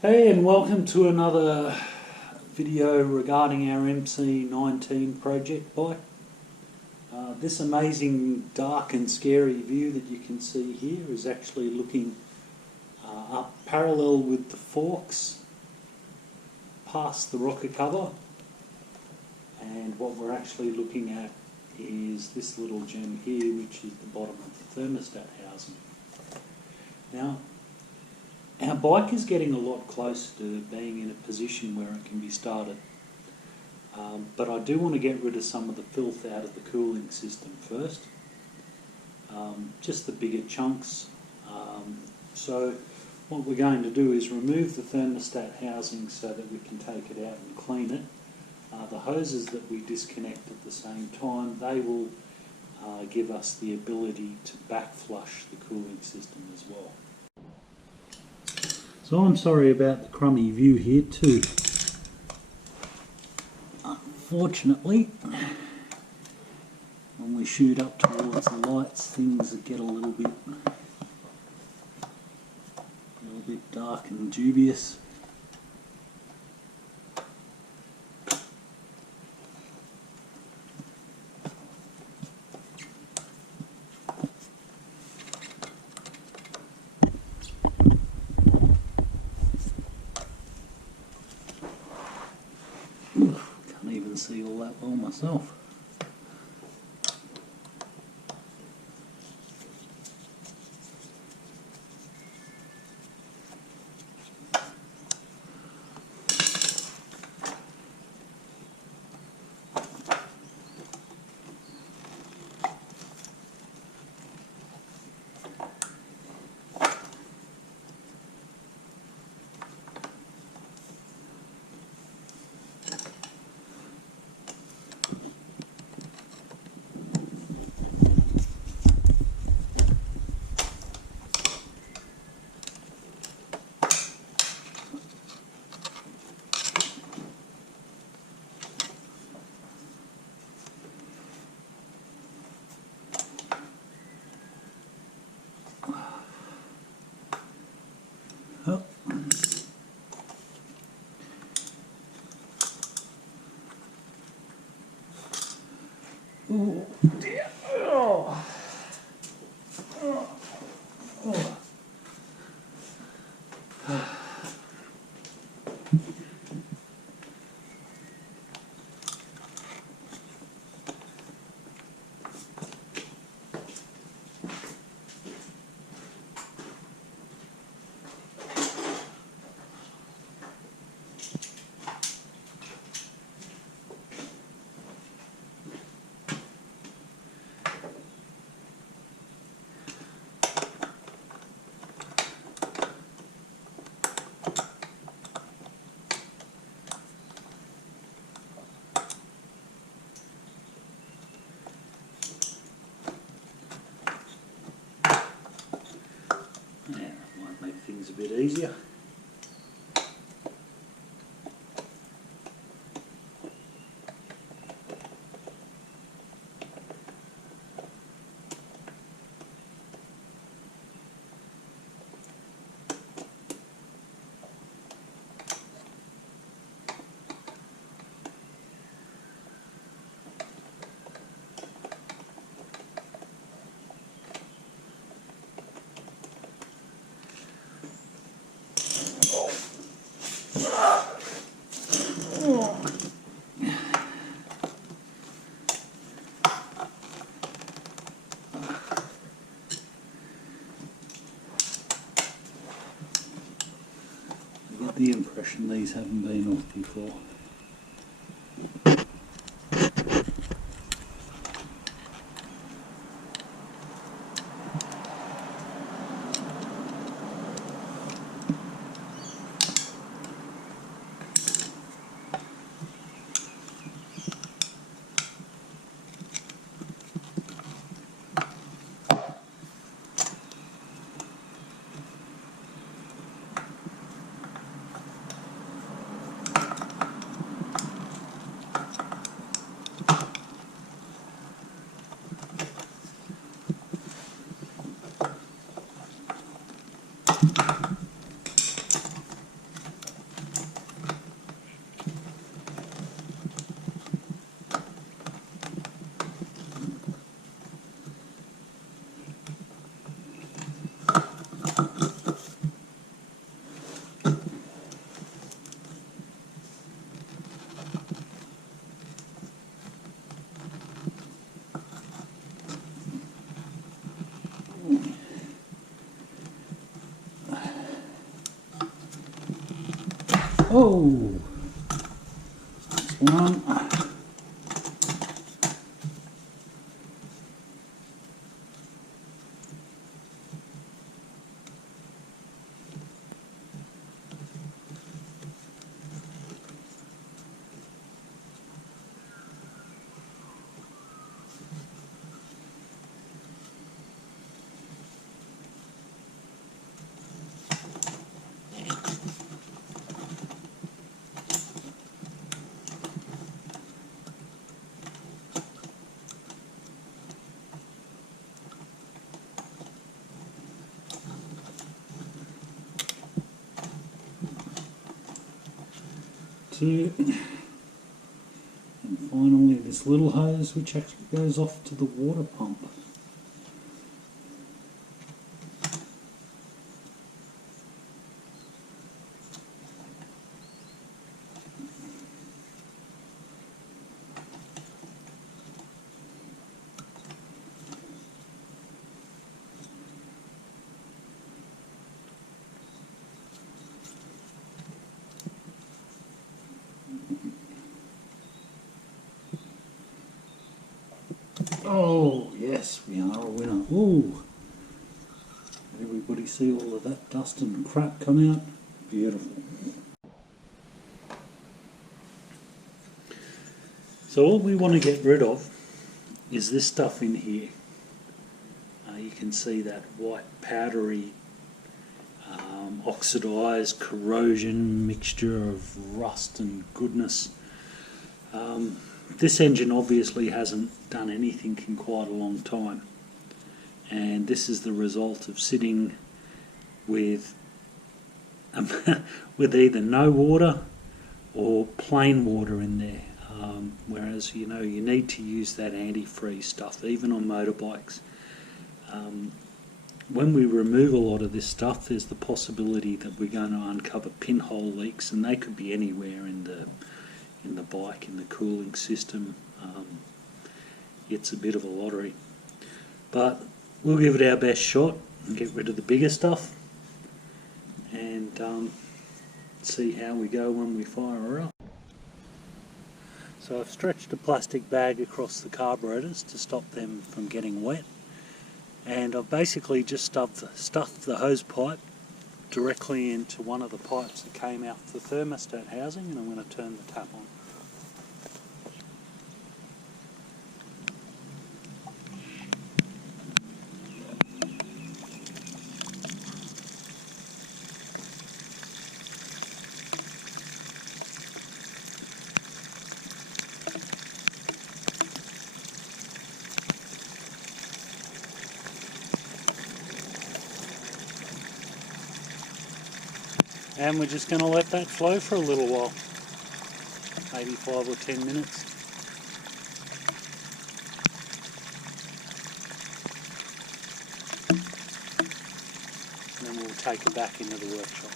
Hey, and welcome to another video regarding our MC19 project bike. This amazing dark and scary view that you can see here is actually looking up parallel with the forks past the rocker cover, and what we're actually looking at is this little gem here, which is the bottom of the thermostat housing. Now, our bike is getting a lot closer to being in a position where it can be started, but I do want to get rid of some of the filth out of the cooling system first, just the bigger chunks. So what we're going to do is remove the thermostat housing so that we can take it out and clean it. The hoses that we disconnect at the same time, they will give us the ability to back flush the cooling system as well. So I'm sorry about the crummy view here too. Unfortunately, when we shoot up towards the lights, things get a little bit dark and dubious. Can't even see all that well myself. Oh. Oh dear. Oh. Oh. Oh. Yeah, might make things a bit easier. I get the impression these haven't been off before. Oh, that's one. Two. And finally this little hose which actually goes off to the water pump. Oh, yes, we are a winner. Ooh. Everybody see all of that dust and crap come out? Beautiful. So what we want to get rid of is this stuff in here. You can see that white powdery oxidised corrosion mixture of rust and goodness. This engine obviously hasn't done anything in quite a long time, and this is the result of sitting with with either no water or plain water in there, whereas you need to use that antifreeze stuff even on motorbikes. When we remove a lot of this stuff, there's the possibility that we're going to uncover pinhole leaks, and they could be anywhere in the bike, in the cooling system. It's a bit of a lottery, but we'll give it our best shot and get rid of the bigger stuff and see how we go when we fire her up. So I've stretched a plastic bag across the carburetors to stop them from getting wet, and I've basically just stuffed the hose pipe directly into one of the pipes that came out the thermostat housing, and I'm going to turn the tap on. And we're just going to let that flow for a little while, maybe 5 or 10 minutes. And then we'll take it back into the workshop.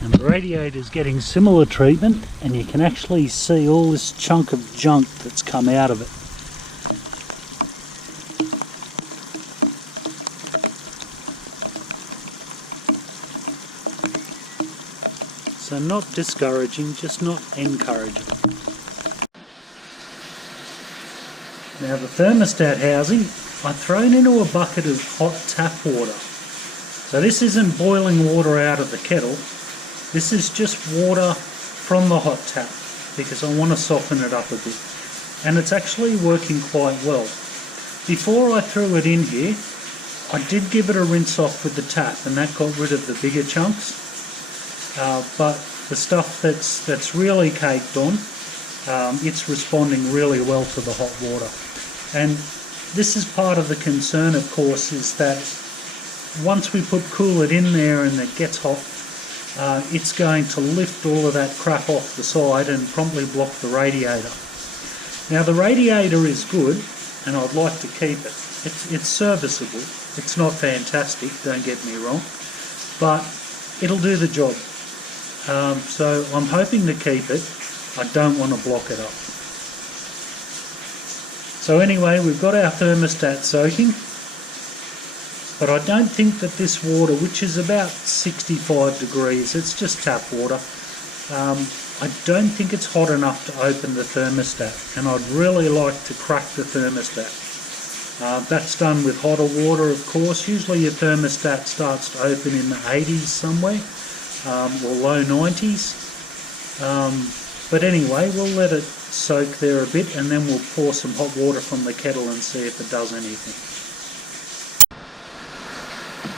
And the radiator's getting similar treatment, and you can actually see all this chunk of junk that's come out of it. So not discouraging, just not encouraging. Now the thermostat housing, I've thrown into a bucket of hot tap water. So this isn't boiling water out of the kettle, this is just water from the hot tap, because I want to soften it up a bit. And it's actually working quite well. Before I threw it in here, I did give it a rinse off with the tap, and that got rid of the bigger chunks. But the stuff that's really caked on, it's responding really well to the hot water. And this is part of the concern, of course, is that once we put coolant in there and it gets hot, it's going to lift all of that crap off the side and promptly block the radiator. Now the radiator is good, and I'd like to keep it. It's serviceable. It's not fantastic, don't get me wrong, but it'll do the job. So I'm hoping to keep it. I don't want to block it up. So anyway, we've got our thermostat soaking, But I don't think that this water, which is about 65 degrees, it's just tap water, I don't think it's hot enough to open the thermostat, and I'd really like to crack the thermostat. That's done with hotter water, of course. Usually your thermostat starts to open in the 80s somewhere, or low 90s. But anyway, we'll let it soak there a bit, and then we'll pour some hot water from the kettle and see if it does anything.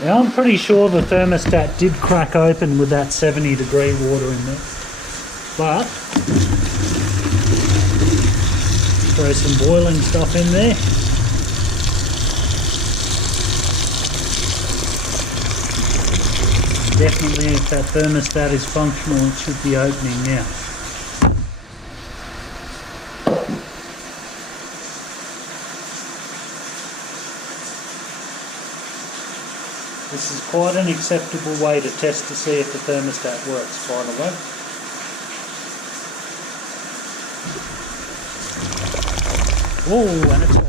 Now I'm pretty sure the thermostat did crack open with that 70 degree water in there, but throw some boiling stuff in there. Definitely, if that thermostat is functional, it should be opening now. This is quite an acceptable way to test to see if the thermostat works, by the way. Oh, and it's hot.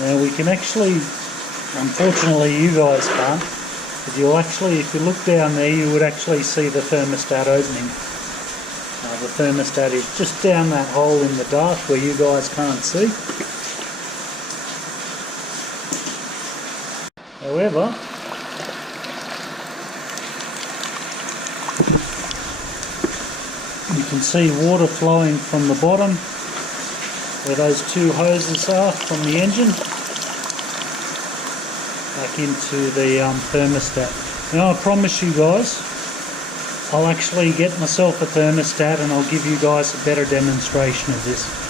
Now we can actually, unfortunately you guys can't, but you'll actually, if you look down there, you would actually see the thermostat opening. The thermostat is just down that hole in the dark where you guys can't see. However, you can see water flowing from the bottom where those two hoses are from the engine back into the thermostat. Now I promise you guys, I'll actually get myself a thermostat and I'll give you guys a better demonstration of this.